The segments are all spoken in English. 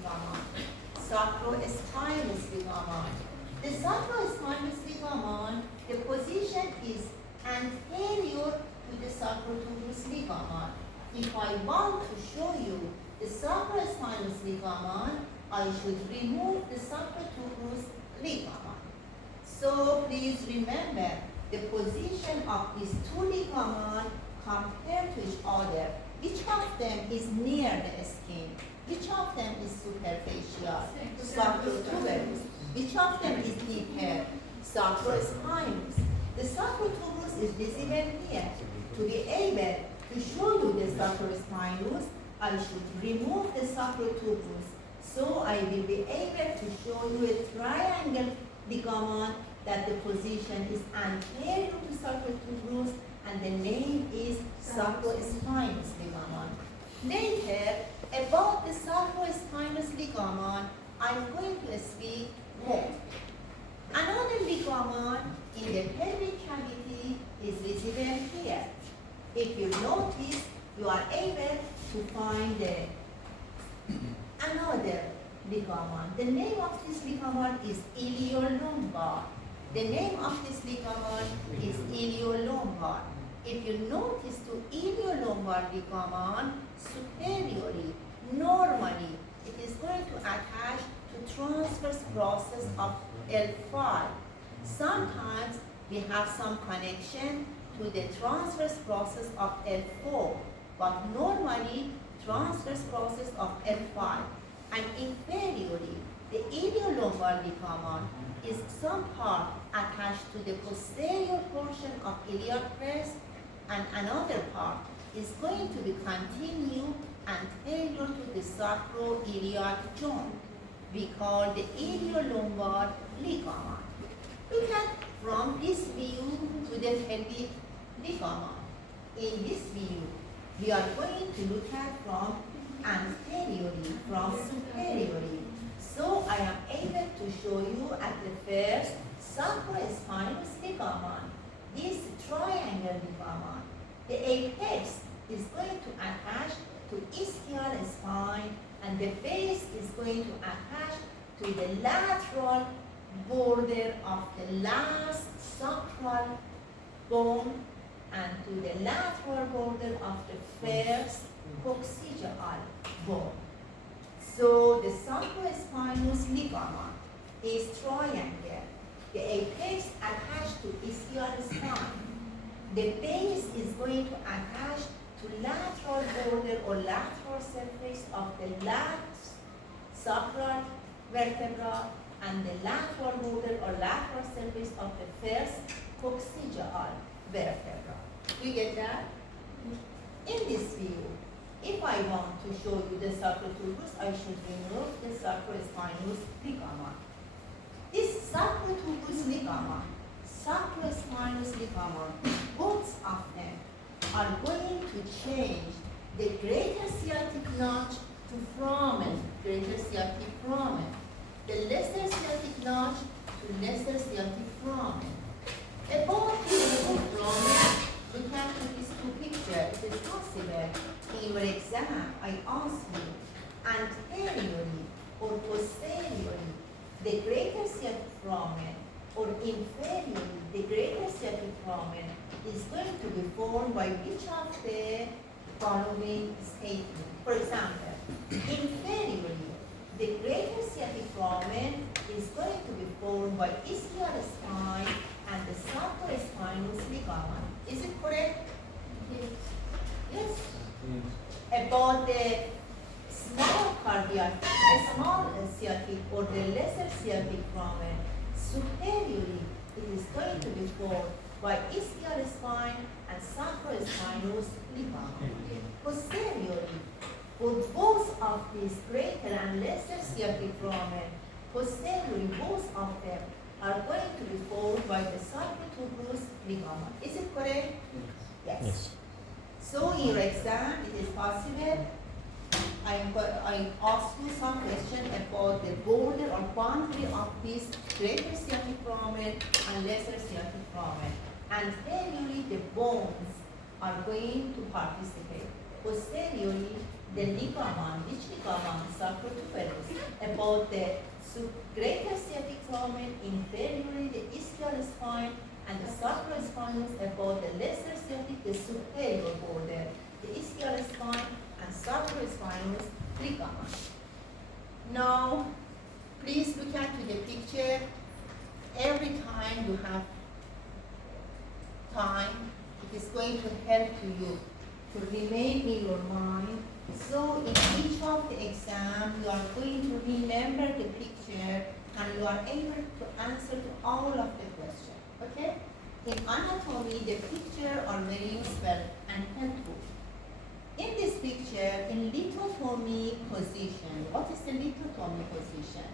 ligament, sacrospinous ligament. The sacrospinous ligament, the position is anterior to the sacrotuberous ligament. If I want to show you the sacrospinous ligament, I should remove the sacrotuberous ligament. So please remember the position of these two ligaments compared to each other. Which of them is near the skin? Which of them is superficial? Sacrotuberous. Which of them is deeper? Sacrospinous. The sacrotuberous is visible here. To be able to show you the sacrospinous, I should remove the sacrotuberous. So I will be able to show you a triangle ligament that the position is anterior to sacrotuberous and the name is sacrospinous ligament. Later, about the sacrospinous ligament, I'm going to speak more. Another ligament in the pelvic cavity is visible here. If you notice, you are able to find another ligament. The name of this ligament is iliolumbar. The name of this ligament is iliolumbar. If you notice to iliolumbar ligament superiorly, normally, it is going to attach to transverse process of L5. Sometimes we have some connection to the transverse process of L4, but normally transverse process of L5. And inferiorly, the iliolumbar ligament is some part attached to the posterior portion of iliac crest, and another part is going to be continued anterior to the sacroiliac joint. We call the iliolumbar ligament. Look at from this view to the pelvic ligament. In this view, we are going to look at from anteriorly, from superiorly. So I am able to show you at the first sacrospinous ligament, this triangle ligament. The apex is going to attach to ischial spine and the base is going to attach to the lateral border of the last sacral bone and to the lateral border of the first coccygeal bone. So the sacrospinous ligament is triangle. The apex attached to ischial spine. The base is going to attach to lateral border or lateral surface of the last sacral vertebra and the lateral border or lateral surface of the first coccygeal vertebra. You get that? In this view, if I want to show you the sacrotuberous, I should remove the sacrospinous ligament. This sacrotuberous ligament, sacrospinous ligament, both of them are going to change the greater sciatic notch to foramen, greater sciatic foramen, the lesser sciatic notch to lesser sciatic foramen. About this foramen, look at these two pictures. It is possible in your exam, I ask you, anteriorly or posteriorly, the greater sciatic foramen, or inferiorly, the greater sciatic foramen is going to be formed by which of the following statements. For example, inferiorly, the greater sciatic foramen is going to be formed by ischial spine and the sacrospinous ligament. Is it correct? Yes. Yes. About the small cardiac, the small sciatic or the lesser sciatic foramen, superiorly it is going to be formed by ischial spine and sacrospinous ligament. Posteriorly, for both of these greater and lesser sciatic foramen, posteriorly both of them are going to be formed by the sacrotuberous ligament. Is it correct? Yes. So in your exam, it is possible I ask you some question about the border or boundary of this greater sciatic foramen and lesser sciatic foramen. Anteriorly, the bones are going to participate. Posteriorly, the ligament, which ligament? Sacrotuberous. about the greater sciatic foramen, inferiorly the ischial spine, and the sacrospinous about the lesser sciatic, the superior border, the ischial spine and sacrospinous ligament. Now, please look at the picture. Every time you have time, it is going to help you to remain in your mind. So in each of the exam, you are going to remember the picture and you are able to answer to all of the questions. Okay? In anatomy, the picture are very useful and helpful. In this picture, in lithotomy position, what is the lithotomy position?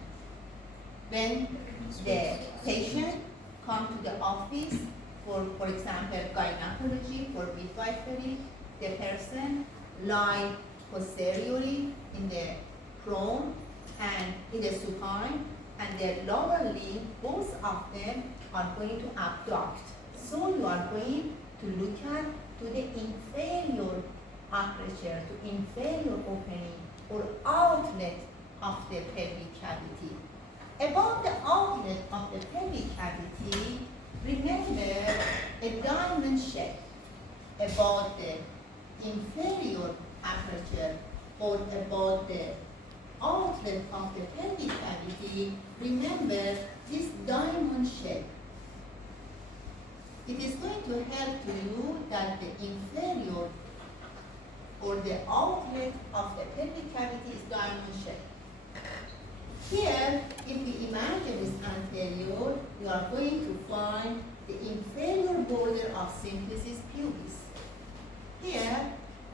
When the patient come to the office for example, gynecology, for midwifery, the person lie posteriorly in the prone and in the supine, and their lower limb, both of them are going to abduct. So you are going to look at to the inferior aperture, to inferior opening or outlet of the pelvic cavity. About the outlet of the pelvic cavity, remember a diamond shape about the inferior aperture or about the outlet of the pelvic cavity. Remember this diamond shape. It is going to help you that the inferior or the outlet of the pelvic cavity is diamond shape. Here, if we imagine this anterior, you are going to find the inferior border of symphysis pubis. Here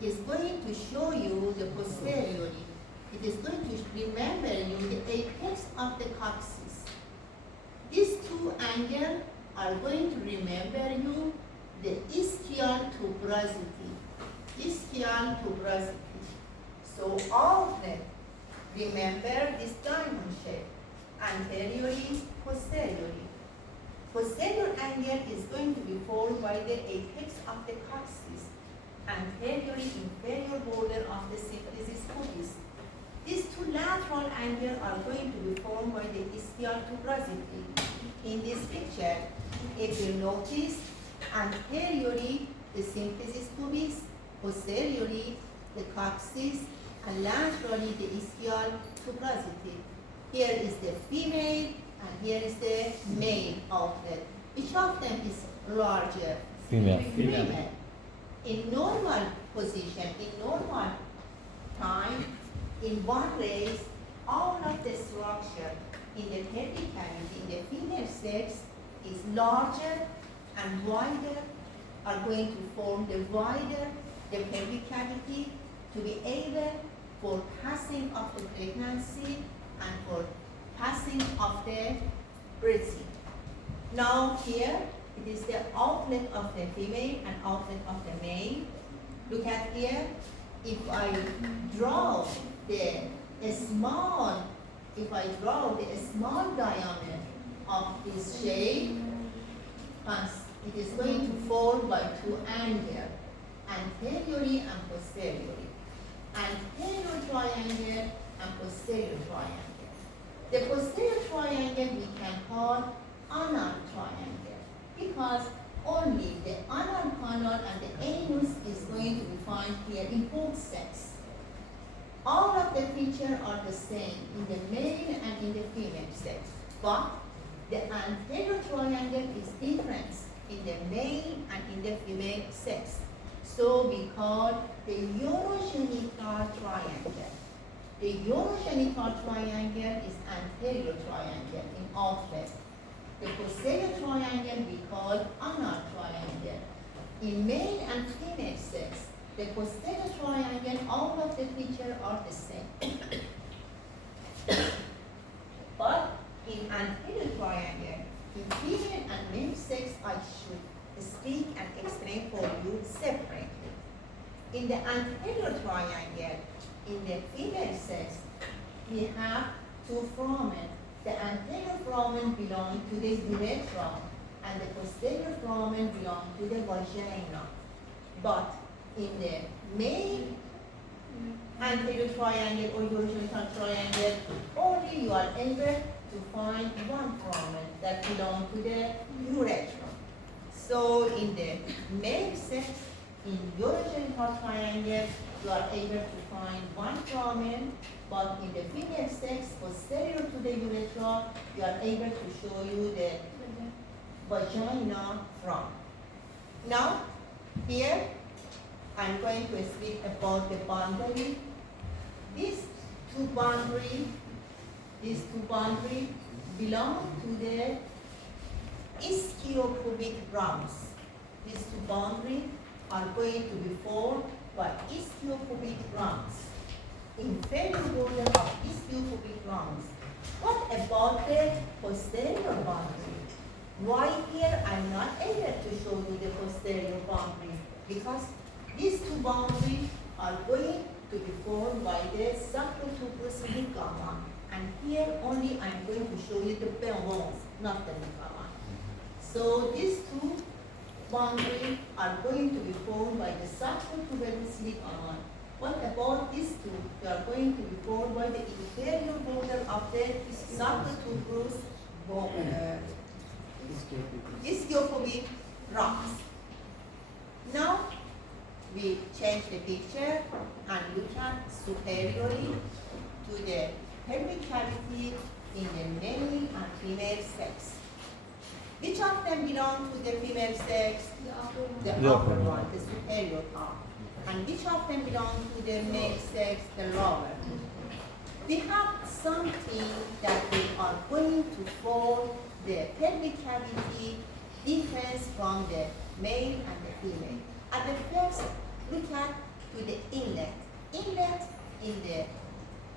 is going to show you the posteriorly. It is going to remember you the apex of the coccyx. These two angles are going to remember you the ischial tuberosity. Ischial tuberosity. So outlet, remember this diamond shape, anteriorly, posteriorly. Posterior angle is going to be formed by the apex of the coccyx, anteriorly inferior border of the symphysis pubis. These two lateral angles are going to be formed by the ischial tuberosity. In this picture, if you notice, anteriorly the symphysis pubis, posteriorly the coccyx, and laterally the ischial tuberosity. Here is the female and here is the male outlet. Which of them is larger? Female. Female. In normal position, in normal time, in one race, all of the structure in the pelvic cavity in the female sex is larger and wider, are going to form the wider the pelvic cavity to be able for passing of the pregnancy and for passing of the breastfeeding. Now here, it is the outlet of the female and outlet of the male. Look at here. If I draw the small diameter of this shape, it is going to form by two angles, anteriorly and posteriorly. Anterior triangle and posterior triangle. The posterior triangle we can call anal triangle because only the anal canal and the anus is going to be found here in both sexes. All of the features are the same in the male and in the female sex, but the anterior triangle is different in the male and in the female sex. So we call the urogenital triangle. The urogenital triangle is anterior triangle in outlet. The posterior triangle we call anal triangle. In male and female sex, the posterior triangle, all of the features are the same. But in anterior triangle, in female and male sex, I should speak and explain for you separately. In the anterior triangle, in the female sex, we have two foramen. The anterior foramen belongs to the urethra and the posterior foramen belongs to the vagina. But in the male anterior triangle or urogenital triangle, only only you are able to find one foramen that belongs to the urethra. So in the male sex, in urogenital triangle, you are able to find one foramen, but in the female sex, posterior to the urethra, you are able to show you the vagina from. Now, here, I'm going to speak about the boundary. These two boundaries belong to the ischiopubic rungs. These two boundaries are going to be formed by ischiopubic rungs. Inferior border of ischiopubic rungs. What about the posterior boundary? Why here I'm not able to show you the posterior boundary? Because these two boundaries are going to be formed by the sacrotuberous ligament. And here only I'm going to show you the bones, not the ligament. So these two boundaries are going to be formed by the sacrotuberous ligament. What about these two? They are going to be formed by the inferior border of the sacrotuberous ischiopubic rungs. Now we change the picture and look at superiorly to the pelvic cavity in the male and female sex. Which of them belong to the female sex? The upper one, the superior part. And which of them belong to the male sex? The lower. We have something that we are going to form the pelvic cavity difference from the male and the female. At the first, look at to the inlet. Inlet in the,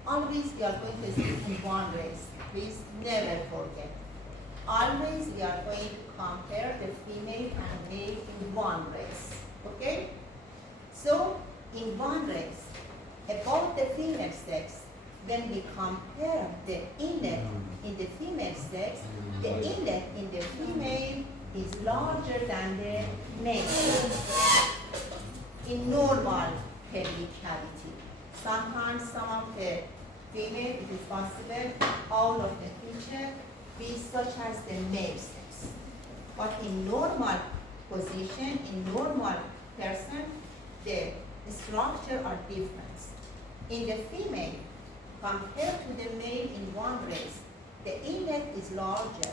always we are going to see in one race. Please never forget. Always we are going to compare the female and male in one race. Okay? So, in one race, about the female sex, when we compare the inlet in the female sex, the inlet in the female is larger than the male in normal pelvic cavity. Sometimes some of the female, it is possible, all of the feature be such as the male sex. But in normal position, in normal person, the structure are different. In the female, compared to the male in one race, the inlet is larger.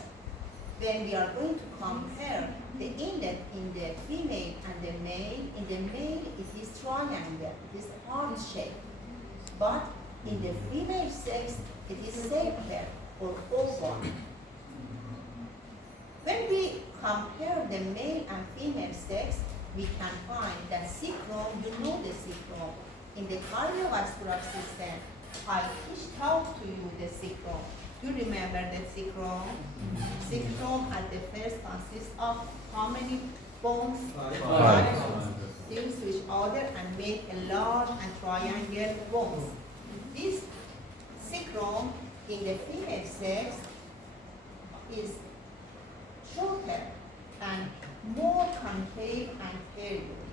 When we are going to compare the inlet in the female and the male, in the male it is triangle, it is heart shape. But in the female sex, it is circular or oval. When we compare the male and female sex, we can find that secrum, you know the secrum. In the cardiovascular system, I taught to you the secrum. You remember the secrum? Secrum at the first consists of how many bones? Five. Fuse to each other and make a large and triangular bones. This secrum in the female sex is shorter and more concave anteriorly.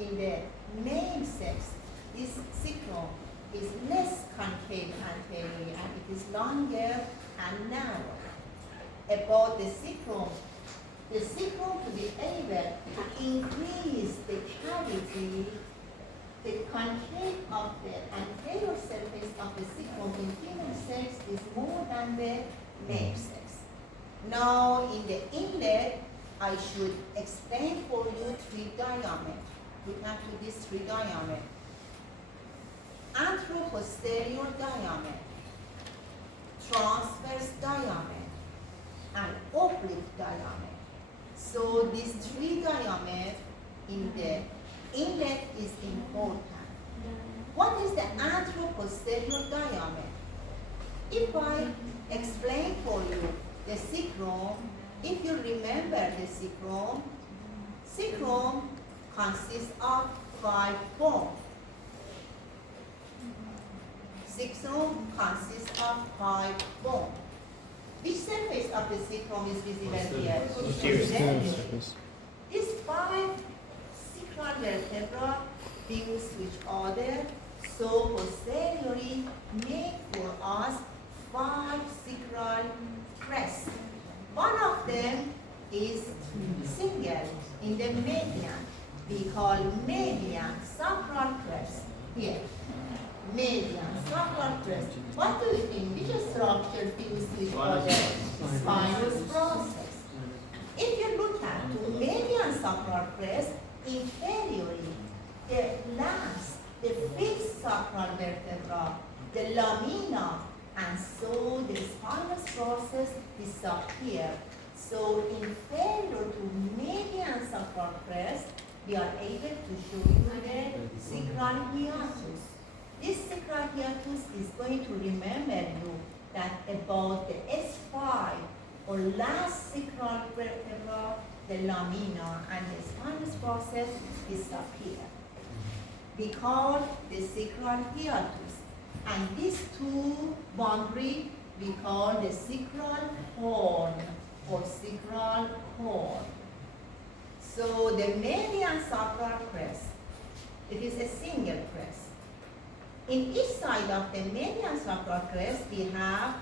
In the male sex, this secrum is less concave anteriorly and it is longer and narrow. About the secrum to be able to increase the cavity, the concave of the anterior surface of the secrum in female sex is more than the male sex. Now in the inlet, I should explain for you three diameters. Look at these three diameters. Anteroposterior diameter, transverse diameter, and oblique diameter. So these three diameters in the inlet is important. What is the anteroposterior diameter? If I explain for you the secrum, if you remember the secrum consists of 5 bones. Secrum consists of 5 bones. Which surface of the secrum is visible here? Posterior. These 5 sacral vertebrae fuse to each other, so posteriorly make for us 5 5 sacral crests. One of them is single in the median. We call median sacral crest. Here, median sacral crest. What do you think? Which structure fuse to each other? Spinous process. If you look at the median sacral crest, inferiorly, the last, the 5th sacral vertebra, the lamina, and so the spinous process disappear. So inferior to median sacral crest, we are able to show you the sacral hiatus. This sacral hiatus is going to remember you that about the S5 or last sacral vertebra, the lamina and the spinous process disappear. We call the sacral hiatus. And these two boundaries we call the sacral horn or sacral horn. So the median sacral crest, it is a single crest. In each side of the median sacral crest, we have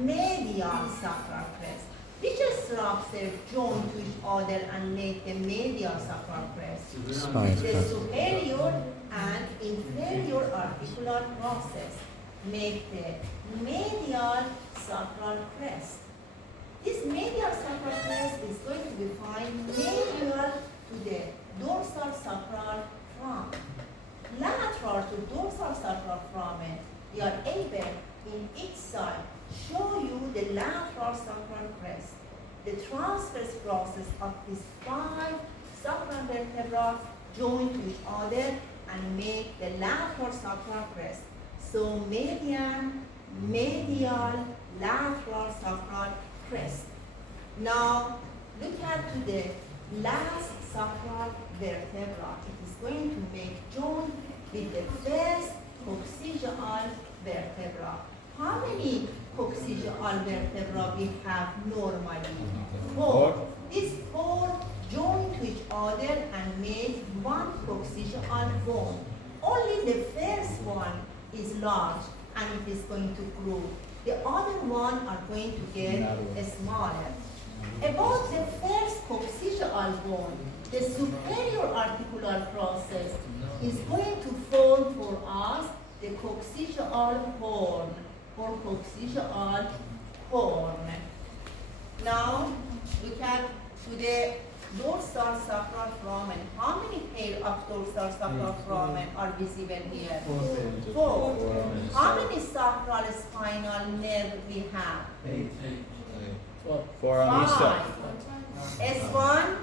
medial sacral crest. Which structure join to each other and make the medial sacral crest? The superior and inferior articular process make the medial sacral crest. This medial sacral crest is going to be found medial to the dorsal sacral foramen. Lateral to dorsal sacral foramen, we are able in each side show you the lateral sacral crest, the transverse process of these 5 sacral vertebrae join to each other and make the lateral sacral crest. So median, medial, lateral sacral crest. Now look at to the last sacral vertebra. It is going to make joint with the first coccygeal vertebra. How many coccygeal vertebra we have normally? 4. These 4 join to each other and make one coccygeal bone. Only the first one is large and it is going to grow. The other one are going to get smaller. About the first coccygeal bone, the superior articular process is going to form for us the coccygeal horn or coccygeal horn. Now look at to the dorsal sacral foramen. How many pair of dorsal sacral foramen are visible here? 4. How many sacral spinal nerve we have? 8. 4 on each side. S1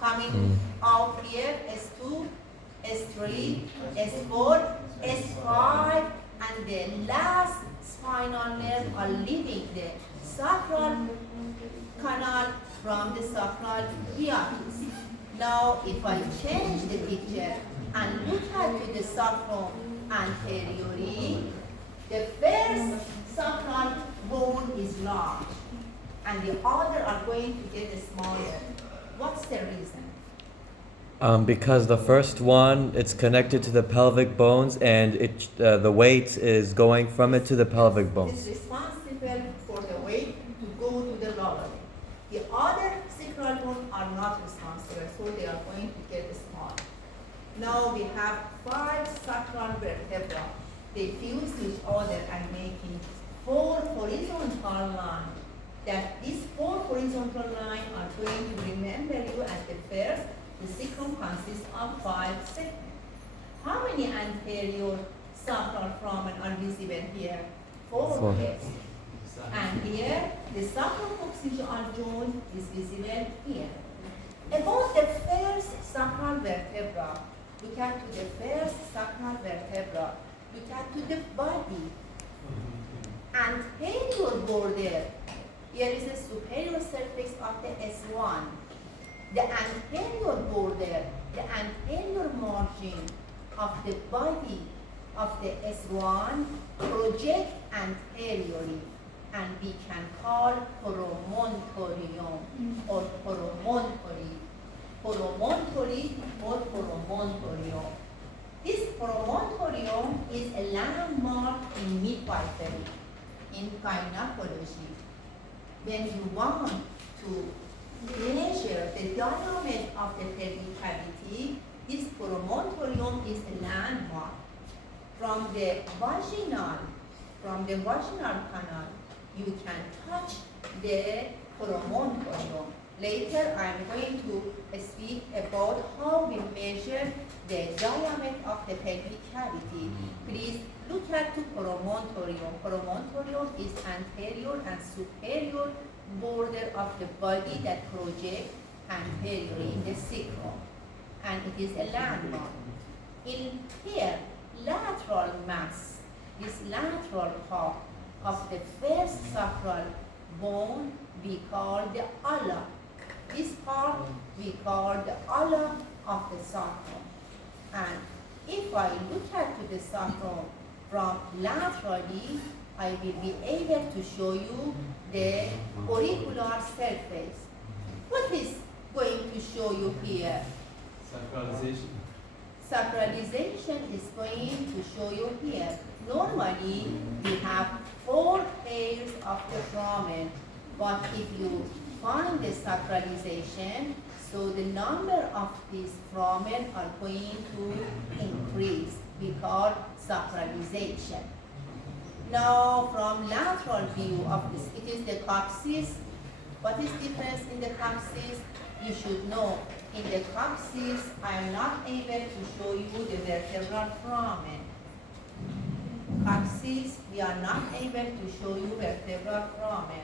coming out here, S2, S3, S4, S5, and the last spinal nerve are leaving the sacral canal from the sacral hiatus. Now, if I change the picture and look at the sacrum anteriorly, the first sacral bone is large, and the other are going to get smaller. What's the reason? Because the first one, it's connected to the pelvic bones, and the weight is going from it to the pelvic It's bones. responsible for the weight to go to the lower leg. The other sacral bones are not responsible, so they are going to get small. Now we have 5 sacral vertebrae. They fuse to each other and making 4 horizontal lines. That these 4 horizontal lines are going to remember you at the first. The sacrum consists of 5 segments. How many anterior sacral foramen are visible here? 4 pairs. And here, the sacrococcygeal joint is visible here. About the first sacral vertebra, look at to the first sacral vertebra. Look at to the body. Anterior border, here is the superior surface of the S1. The anterior border, the anterior margin of the body of the S1 project anteriorly, and we can call promontorium or promontory. Promontory or promontorium. This promontorium is a landmark in midwifery. In in gynecology. When you want to measure the diameter of the pelvic cavity, this promontorium is a landmark. From the vaginal canal, you can touch the promontorium. Later, I'm going to speak about how we measure the diameter of the pelvic cavity. Please look at the promontorium. Promontorium is anterior and superior border of the body that projects anteriorly in the sacrum, and it is a landmark. In here, lateral mass, this lateral part of the first sacral bone, we call the ala. This part we call the ala of the sacrum. And if I look at the sacrum from laterally, I will be able to show you the auricular surface. What is going to show you here? Sacralization. Sacralization is going to show you here. Normally, we have 4 pairs of the foramen, but if you find the sacralization, so the number of these foramen are going to increase. We call sacralization. Now, from lateral view of this, it is the coccyx. What is difference in the coccyx? You should know. In the coccyx, I am not able to show you the vertebral foramen. Coccyx, we are not able to show you vertebral foramen.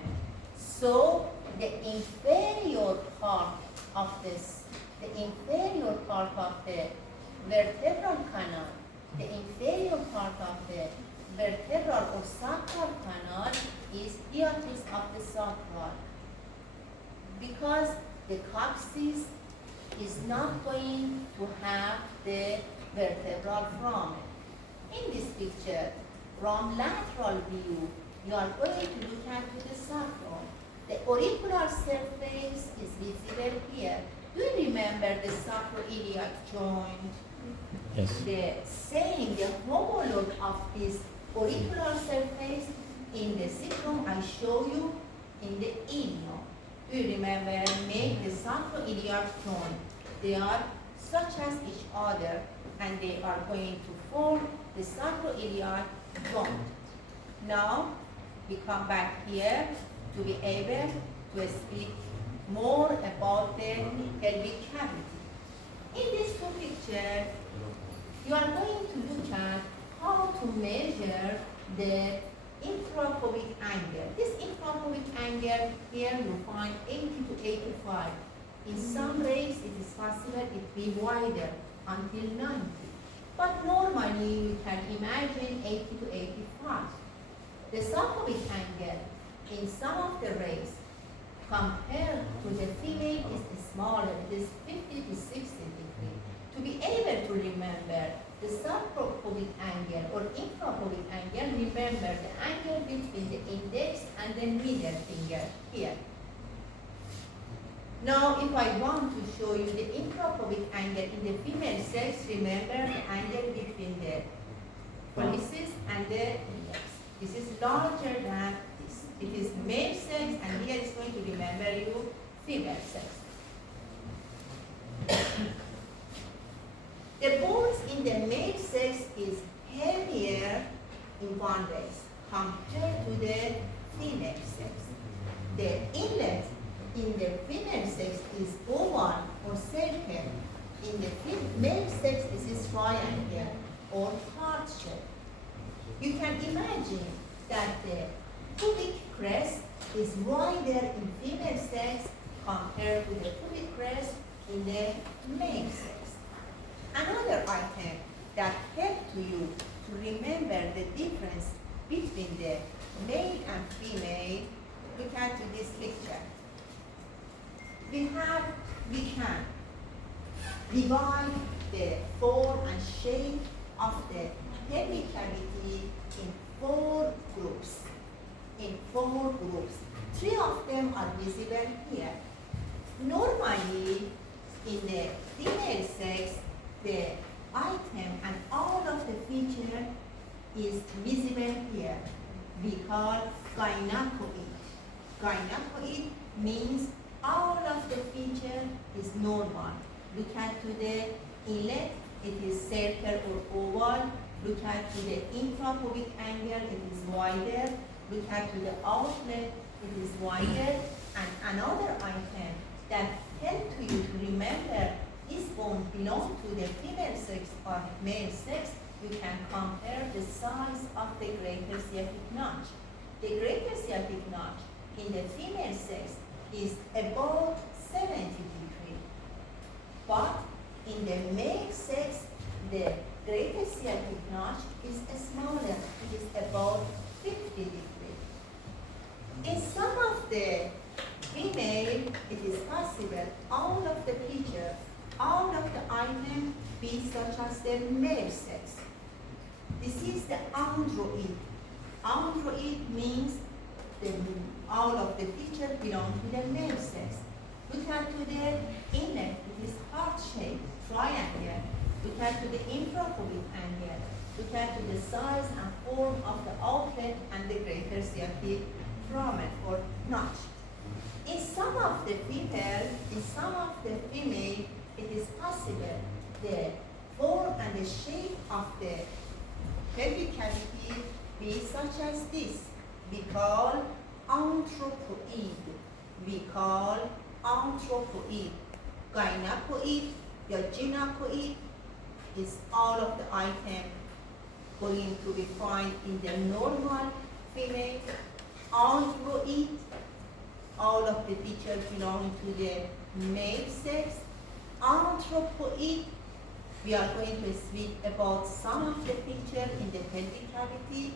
So, the inferior part of this, the inferior part of the vertebral canal, the inferior part of the vertebral or sacral canal is hiatus of the sacral. Because the coccyx is not going to have the vertebral foramen. In this picture, from lateral view, you are going to look at the sacrum. The auricular surface is visible here. Do you remember the sacroiliac joint? Yes. The same, the homologue of this auricular surface in the sacrum I show you in the ilium. Do you remember I made the sacroiliac joint? They are such as each other, and they are going to form the sacroiliac joint. Now, we come back here to be able to speak more about the pelvic cavity. In these 2 pictures, you are going to look at how to measure the intrapubic angle. This intrapubic angle here you find 80 to 85. In some rays it is possible it be wider until 90. But normally you can imagine 80 to 85. The subpubic angle in some of the rays compared to the female is smaller. It is 50 to 60 degrees. To be able to remember the subpubic angle or intrapubic angle, remember the angle between the index and the middle finger here. Now, if I want to show you the intrapubic angle in the female sex, remember the angle between the pollicis and the index. This is larger than this. It is male sex, and here is going to remember you female sex. The bones in the male sex is heavier in one race compared to the female sex. The inlet in the female sex is oval or circle. In the male sex, this is triangle or heart shape. You can imagine that the pubic crest is wider in female sex compared to the pubic crest in the male sex. Another item that helps you to remember the difference between the male and female, look at this picture. We can divide the form and shape of the pelvic cavity in 4 groups. 3 of them are visible here. Normally, in the female sex, the item and all of the feature is visible here. we call gynecoid. Gynecoid means all of the feature is normal. Look at to the inlet, it is circle or oval. Look at to the intrapubic angle, it is wider. Look at to the outlet, it is wider. And another item that help to you to remember this bone belong to the female sex or male sex, you can compare the size of the greater sciatic notch. The greater sciatic notch in the female sex is about 70 degrees, but in the male sex, the greater sciatic notch is smaller. It is about 50 degrees. In some of the female, it is possible all of the feature, all of the items be such as the male sex. This is the android. Android means all of the features belong to the male sex. Look at to the inlet, it is heart-shaped, triangle. Look at to the intrapubic angle. Look at to the size and form of the outlet and the greater sciatic foramen or notch. In some of the people, in some of the female, it is possible the form and the shape of the pelvic cavity be such as this. We call anthropoid. We call anthropoid. Gynecoid, your gynecoid is all of the items going to be found in the normal female. Android, all of the features belong to the male sex. Anthropoid, we are going to speak about some of the features in the pelvic cavity.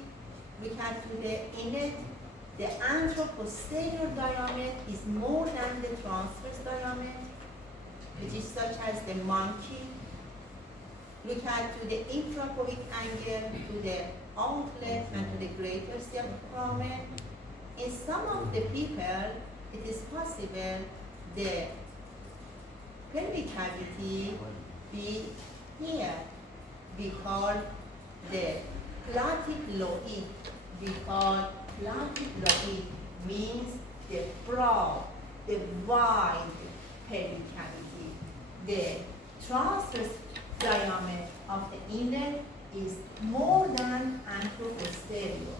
We can to the inlet. The anteroposterior diameter is more than the transverse diameter, which is such as the monkey. Look at to the intrapubic angle, to the outlet, and to the greater sciatic foramen. In some of the people, it is possible the pelvic cavity be here. We call the platyploid. We call platyploid means the broad, the wide pelvic cavity. The transverse diameter of the inlet is more than anteroposterior,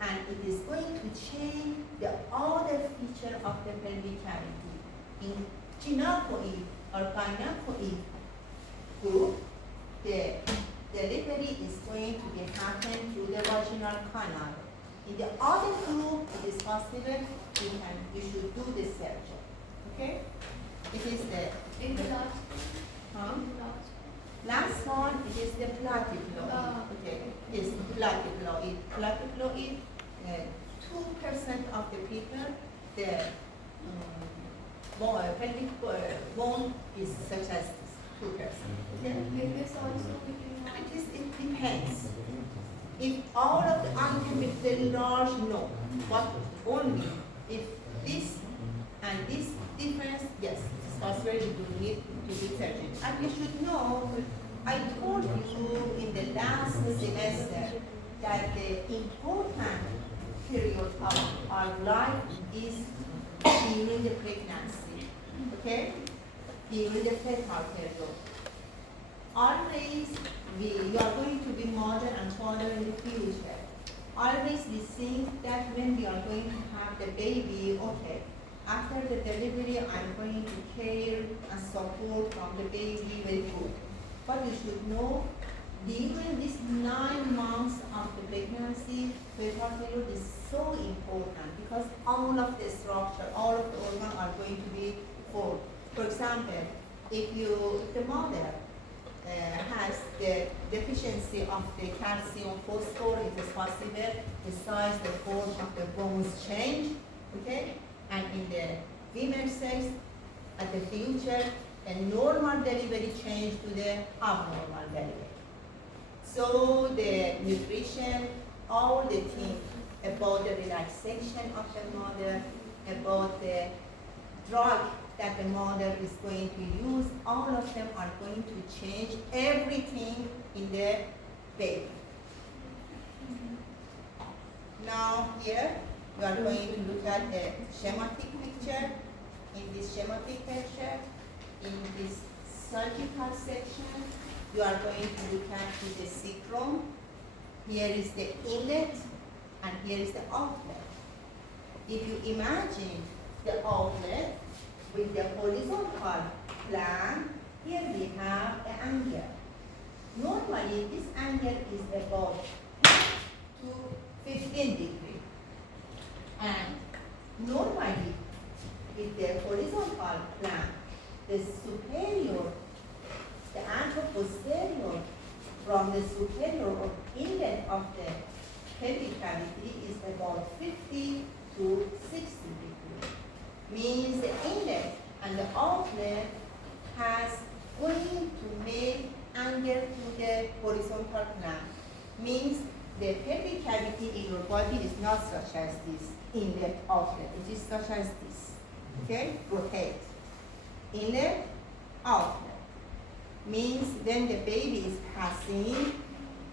and it is going to change the other feature of the pelvic cavity. In gynecoid or gynecoid group, the delivery is going to be happen through the vaginal canal. In the other group, it is possible you should do the surgery. Okay? It is the In the last, huh? in the last. Last one, it is the platyploid. Okay, it's platyploid. Platyploid, 2% of the people, the pelvic bone is such as this, 2%. Okay? It is also between It depends. If all of the items is very large, no. But only if this and this difference, yes, it's possible you need to do surgery. And you should know, I told you in the last semester that the important period of our life is during the pregnancy, okay? During the fertile period. Always you are going to be mother and father in the future. Always we think that when we are going to have the baby, okay, after the delivery I'm going to care and support from the baby very good. But you should know, during this 9 months of the pregnancy, fertile period is so important because all of the structure, all of the organs are going to be formed. For example, if the mother has the deficiency of the calcium, phosphorus, it is possible the size, the form of the bones change, okay? And in the female sex, at the future, a normal delivery change to the abnormal delivery. So the nutrition, all the things about the relaxation of the mother, about the drug that the mother is going to use, all of them are going to change everything in the baby. Now here, we are going to look at the schematic picture. In this schematic picture, in this surgical section, you are going to look at the sacrum. Here is the inlet, and here is the outlet. If you imagine the outlet with the horizontal plane, here we have an angle. Normally, this angle is about 10 to 15 degrees. And normally, with the horizontal plane, the superior, the anteroposterior from the superior or inlet of the pelvic cavity is about 50 to 60 degrees. Means the inlet and the outlet has going to make angle to the horizontal plane. Means the pelvic cavity in your body is not such as this inlet outlet. It is such as this. Okay? Rotate. Inlet, outlet. Means when the baby is passing,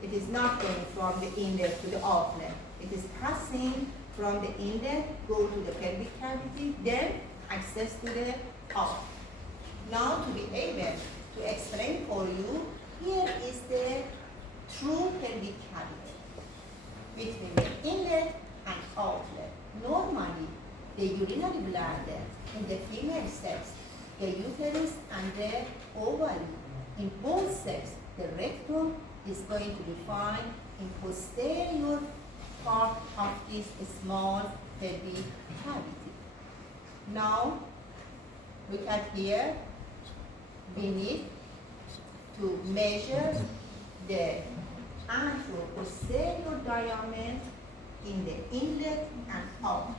it is not going from the inlet to the outlet. It is passing from the inlet, go to the pelvic cavity, then access to the outlet. Now to be able to explain for you, here is the true pelvic cavity between the inlet and outlet. Normally, the urinary bladder in the female sex, the uterus and the ovary, in both sexes, the rectum is going to be found in posterior part of this small pelvic cavity. Now, look at here. We need to measure the anteroposterior diameter in the inlet and outlet.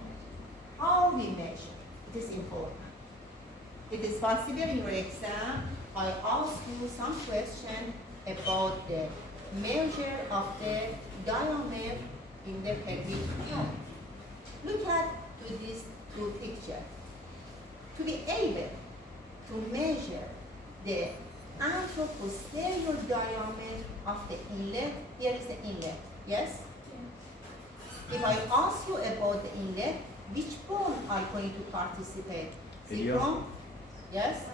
How we measure? It is important. It is possible in your exam, I ask you some question about the measure of the diameter in the pelvic cavity. Look at these two pictures. To be able to measure the anteroposterior diameter of the inlet, here is the inlet, yes? If I ask you about the inlet, which bone are going to participate? Sacrum? Yes?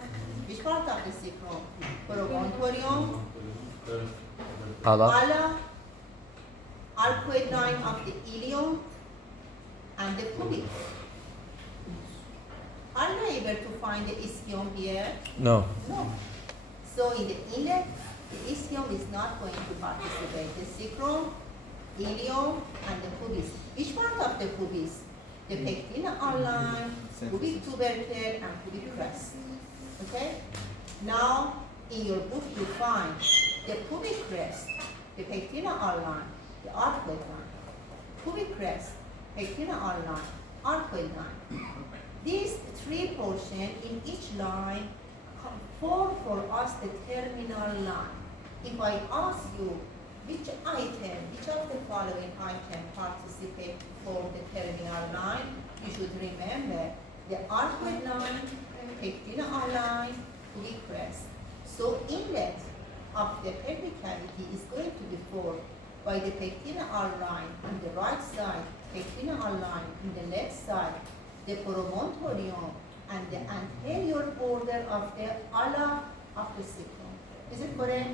Which part of the sacrum? Promontorium, ala, arcuate line of the ilium, and the pubic. Are you able to find the ischium here? No. No. So in the inlet, the ischium is not going to participate. The sacrum, ilium, and the pubis. Which part of the pubis? The pectineal line, pubic tubercle, and pubic crest. Okay? Now, in your book, you find the pubic crest, the pectineal line, the arcuate line, pubic crest, pectineal line, arcuate line. These three portions in each line form for us the terminal line. If I ask you which item, which of the following item participate for the terminal line, you should remember the arcuate line, pectineal line, pubic crest. So inlet of the pelvic cavity is going to be formed by the pectineal line on the right side, pectineal line on the left side, the promontorium, and the anterior border of the ala of the sacrum. Is it correct?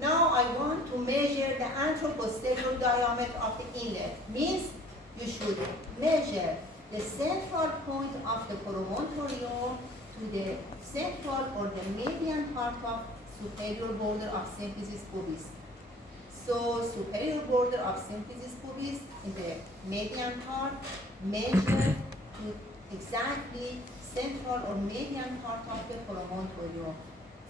Now I want to measure the anteroposterior diameter of the inlet. Means you should measure the central point of the promontorium to the central or the median part of superior border of symphysis pubis. So superior border of symphysis pubis in the median part, measure to exactly central or median part of the promontorium.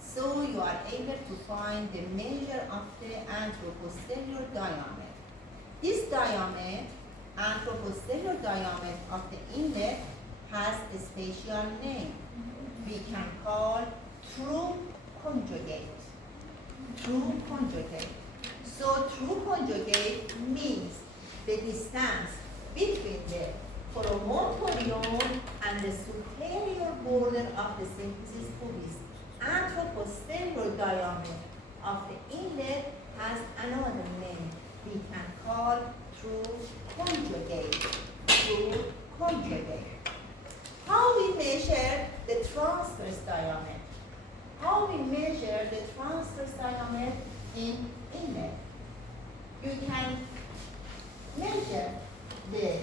So you are able to find the measure of the anteroposterior diameter. This diameter, anteroposterior diameter of the inlet, has a special name. We can call true conjugate. True conjugate. So true conjugate means the distance between the promontorium and the superior border of the symphysis pubis. Anteroposterior diameter of the inlet has another name. we can call through conjugate. Through conjugate. How we measure the transverse diameter? How we measure the transverse diameter in inlet? You can measure the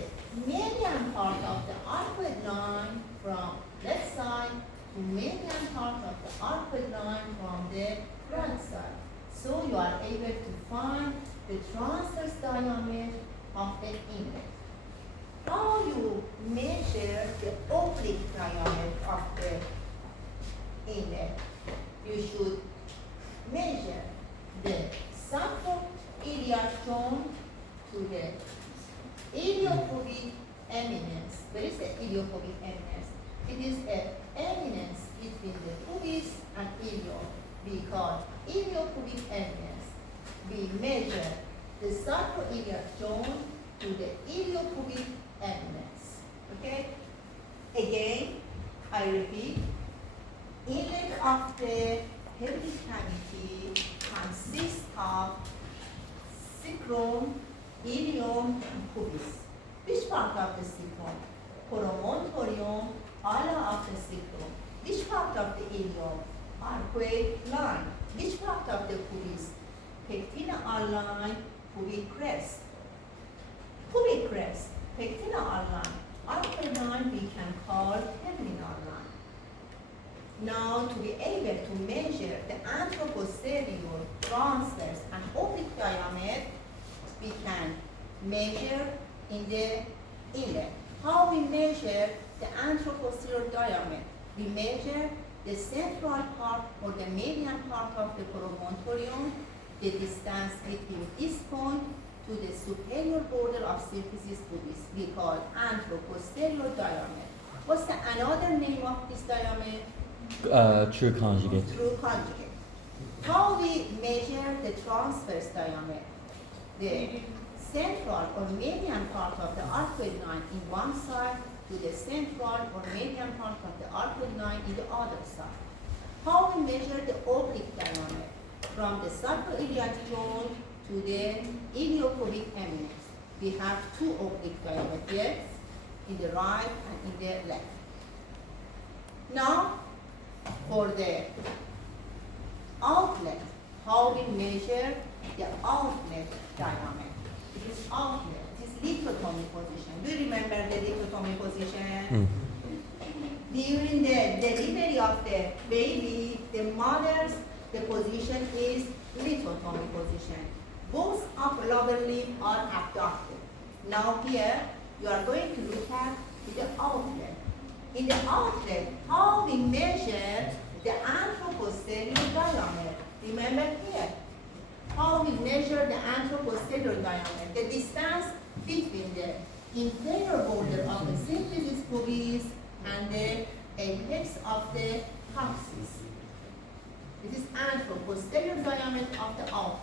median part of the arcuate line from left side to median part of the arcuate line from the right side. So you are able to find the transverse diameter of the inlet. How you measure the oblique diameter of the inlet? You should measure the sacroiliac joint to the iliopubic eminence. Where is the iliopubic eminence? It is an eminence between the pubis and ilium. We call iliopubic eminence. We measure the sacroiliac joint to the iliopubic eminence. Okay? Again, I repeat, inlet of the pelvic cavity consists of sacrum, ilium, and pubis. Which part of the sacrum? Promontorium, ala of the sacrum. Which part of the ilium? Arcuate line. Which part of the pubis? Pectineal line, pubic crest. Pubic crest, pectineal line. Arcuate line we can call terminal line. Now, to be able to measure the anteroposterior, transverse, and oblique diameter, we can measure in the inlet. How we measure the anteroposterior diameter? We measure the central part or the median part of the promontorium, the distance between this point to the superior border of symphysis pubis. We call anteroposterior diameter. What's the another name of this diameter? True conjugate. True conjugate. How we measure the transverse diameter? The central or median part of the arcuate line in one side to the central or median part of the arcuate line in the other side. How we measure the oblique diameter? From the sacroiliac joint to the iliopubic eminence. We have two oblique diameters, in the right and in the left. Now, for the outlet, how we measure the outlet diameter? It is outlet, it is lithotomy position. Do you remember the lithotomy position? During the delivery of the baby, the mother's the position is lithotomy position. Both upper lower limb are abducted. Now here, you are going to look at the outlet. In the outlet, how we measure the anteroposterior diameter. Remember here, how we measure the anteroposterior diameter, the distance between the inferior border of the symphysis pubis and the apex of the coccyx. This is anteroposterior diameter of the outlet.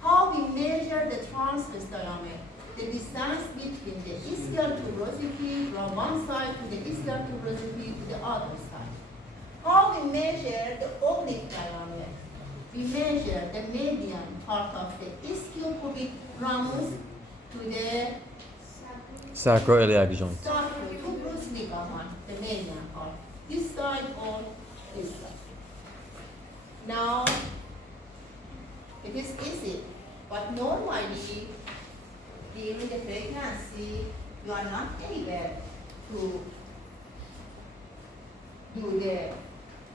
How we measure the transverse diameter, the distance between the ischial tuberosity from one side to the ischial tuberosity to the other side. How we measure the oblique diameter? We measure the median part of the ischiopubic ramus to the Sacroiliac joint. sacrotuberous ligament, the median part. This side or this side. Now, it is easy, but normally during the pregnancy, you are not able to do the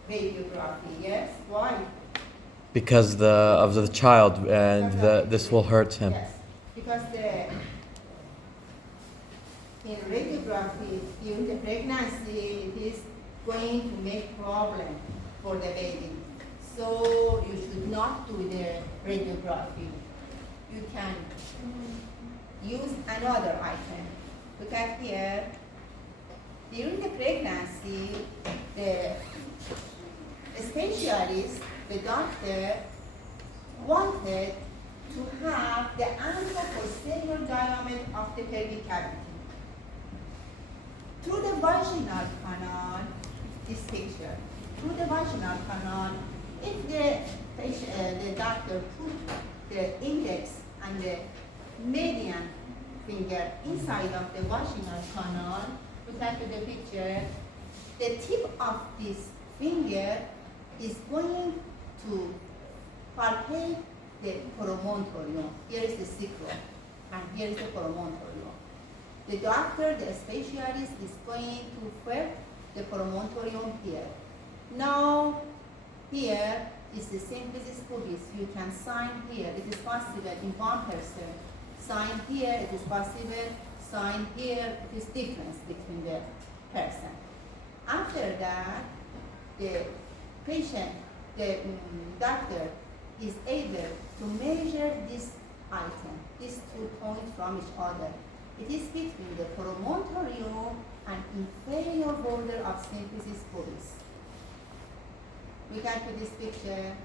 radiography. Yes? Why? Because of the child, and this will hurt him. Yes, because in radiography during the pregnancy, it is going to make problem for the baby. So you should not do the radiography. You can use another item. Look at here. During the pregnancy, the specialist, the doctor, wanted to have the anteroposterior diameter of the pelvic cavity. Through the vaginal canal, this picture, through the vaginal canal, if the doctor put the index and the median finger inside of the vaginal canal. Look at the picture. The tip of this finger is going to palpate the promontorium. Here is the sacrum, and here is the promontorium. The doctor, the specialist, is going to feel the promontorium here. Now, here is the symphysis pubis. You can sign here. It is possible in 1%. Sign here, it is possible. Sign here, it is difference between the person. After that, the patient, the doctor is able to measure this item, these 2 points from each other. It is between the promontorium and inferior border of symphysis pubis. We can put this picture.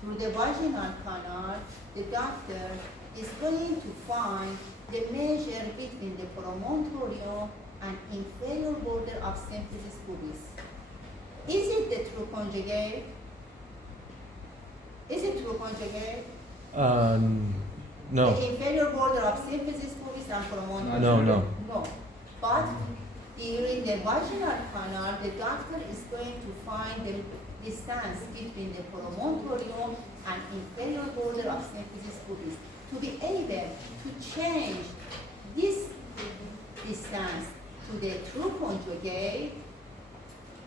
Through the vaginal canal, the doctor is going to find the measure between the promontorium and inferior border of symphysis pubis. Is it the true conjugate? Is it true conjugate? No. The inferior border of symphysis pubis and promontorium? No. No. But during the vaginal canal, the doctor is going to find the distance between the promontorium and inferior border of symphysis pubis. To be able to change this distance to the true conjugate,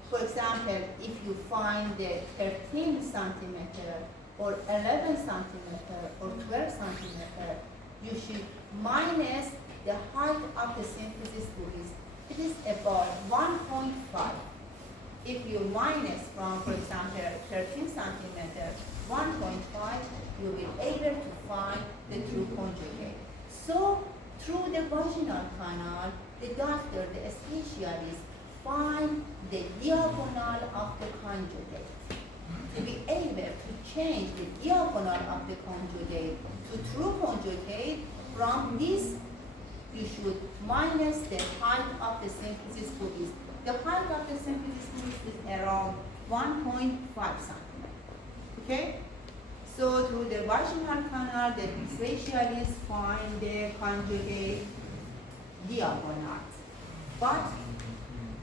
for example, if you find the 13 centimeter or 11 centimeter or 12 centimeter, you should minus the height of the symphysis pubis. It is about 1.5. If you minus from, for example, 13 centimeter, 1.5, you will be able to find the true conjugate. So, through the vaginal canal, the doctor, the specialist, find the diagonal of the conjugate. To be able to change the diagonal of the conjugate to true conjugate, from this, you should minus the height of the symphysis pubis. The height of the symphysis pubis is around 1.5 centimeters. Okay? So through the vaginal canal, the specialists find the conjugate diagonal. But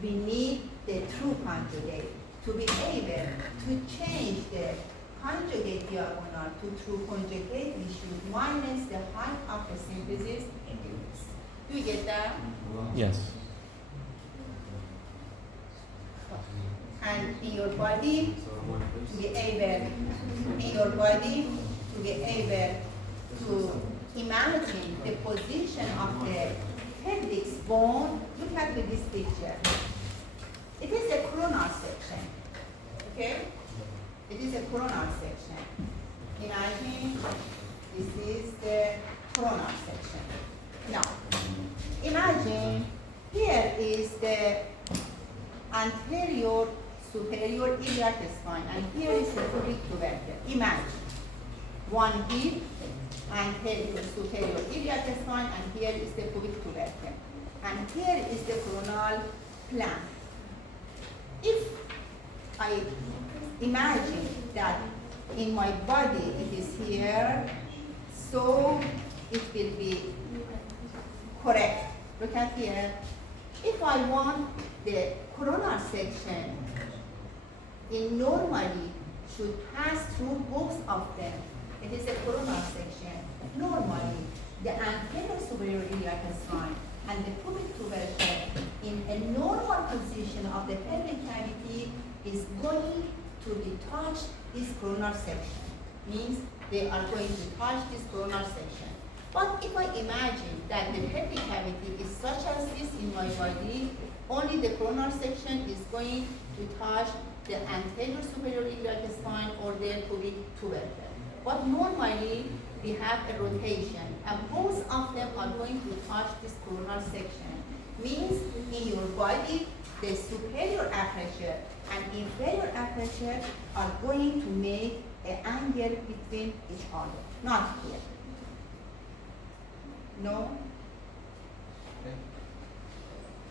we need the true conjugate. To be able to change the conjugate diagonal to true conjugate, we should minus the height of the symphysis pubis. Do you get that? Yes. And in your body, to be able to imagine the position of the pelvic bone, look at this picture. It is a coronal section, okay? It is a coronal section. Imagine this is the coronal section. Now, imagine here is the anterior superior iliac spine, and here is the pubic tubercle. Imagine one hip, anterior superior iliac spine, and here is the pubic tubercle, and here is the coronal plane. If I imagine that in my body it is here, so it will be correct. Look at here. If I want the coronal section, it normally should pass through both of them. It is a coronal section. Normally, the anterior superior iliac spine and the pubic tubercle in a normal position of the pelvic cavity is going to detach this coronal section. Means they are going to touch this coronal section. But if I imagine that the pelvic cavity is such as this in my body, only the coronal section is going to touch the anterior superior iliac spine or the pubic tubercle. But normally, we have a rotation, and both of them are going to touch this coronal section. Means in your body, the superior aperture and inferior aperture are going to make an angle between each other. Not here. No?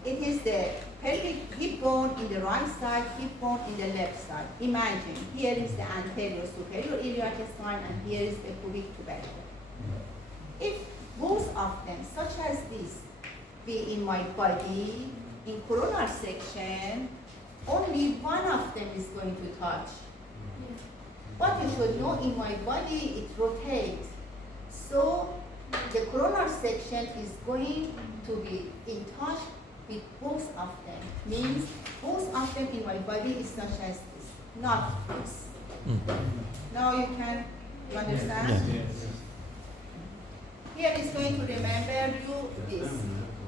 It is the pelvic hip bone in the right side, hip bone in the left side. Imagine, here is the anterior superior iliac spine, and here is the pubic tubercle. of them, such as this, be in my body, in coronal section, only one of them is going to touch. But you should know in my body it rotates. So the coronal section is going to be in touch with both of them. Means both of them in my body is such as this, not this. Now you understand? Here is going to remember you this,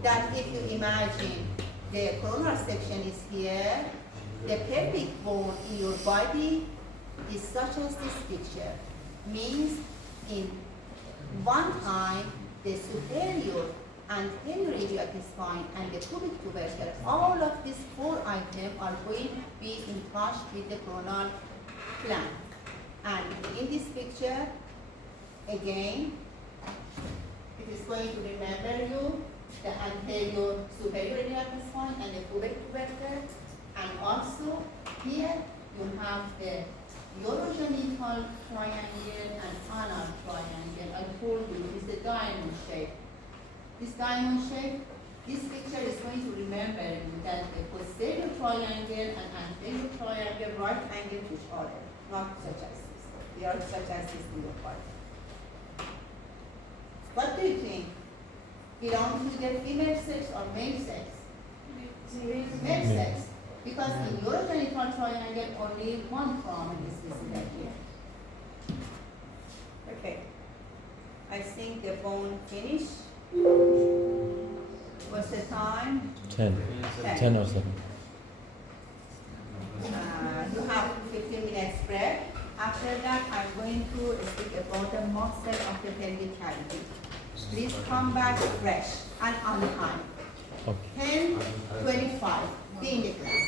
that if you imagine the coronal section is here, the pelvic bone in your body is such as this picture. Means in one time, the superior anterior iliac spine and the pubic tubercle, all of these four items are going to be in touch with the coronal plan. And in this picture, again, it is going to remember you the anterior superior iliac spine and the pubic tubercle. And also here you have the urogenital triangle and anal triangle. I told you it's a diamond shape. This diamond shape, this picture is going to remember you that the posterior triangle and anterior triangle right angle to each other, not such as this. They are such as this in your body. What do you think? Belong to the female sex or male sex? Male sex. Because in urogenital triangle, only one foramen is visible here. Okay. I think the bone finished. What's the time? 10. 10 or 7. You have 15 minutes break. After that, I'm going to speak about the muscle of the pelvic cavity. Please come back fresh and on time. Okay. 10:25. Be in the class.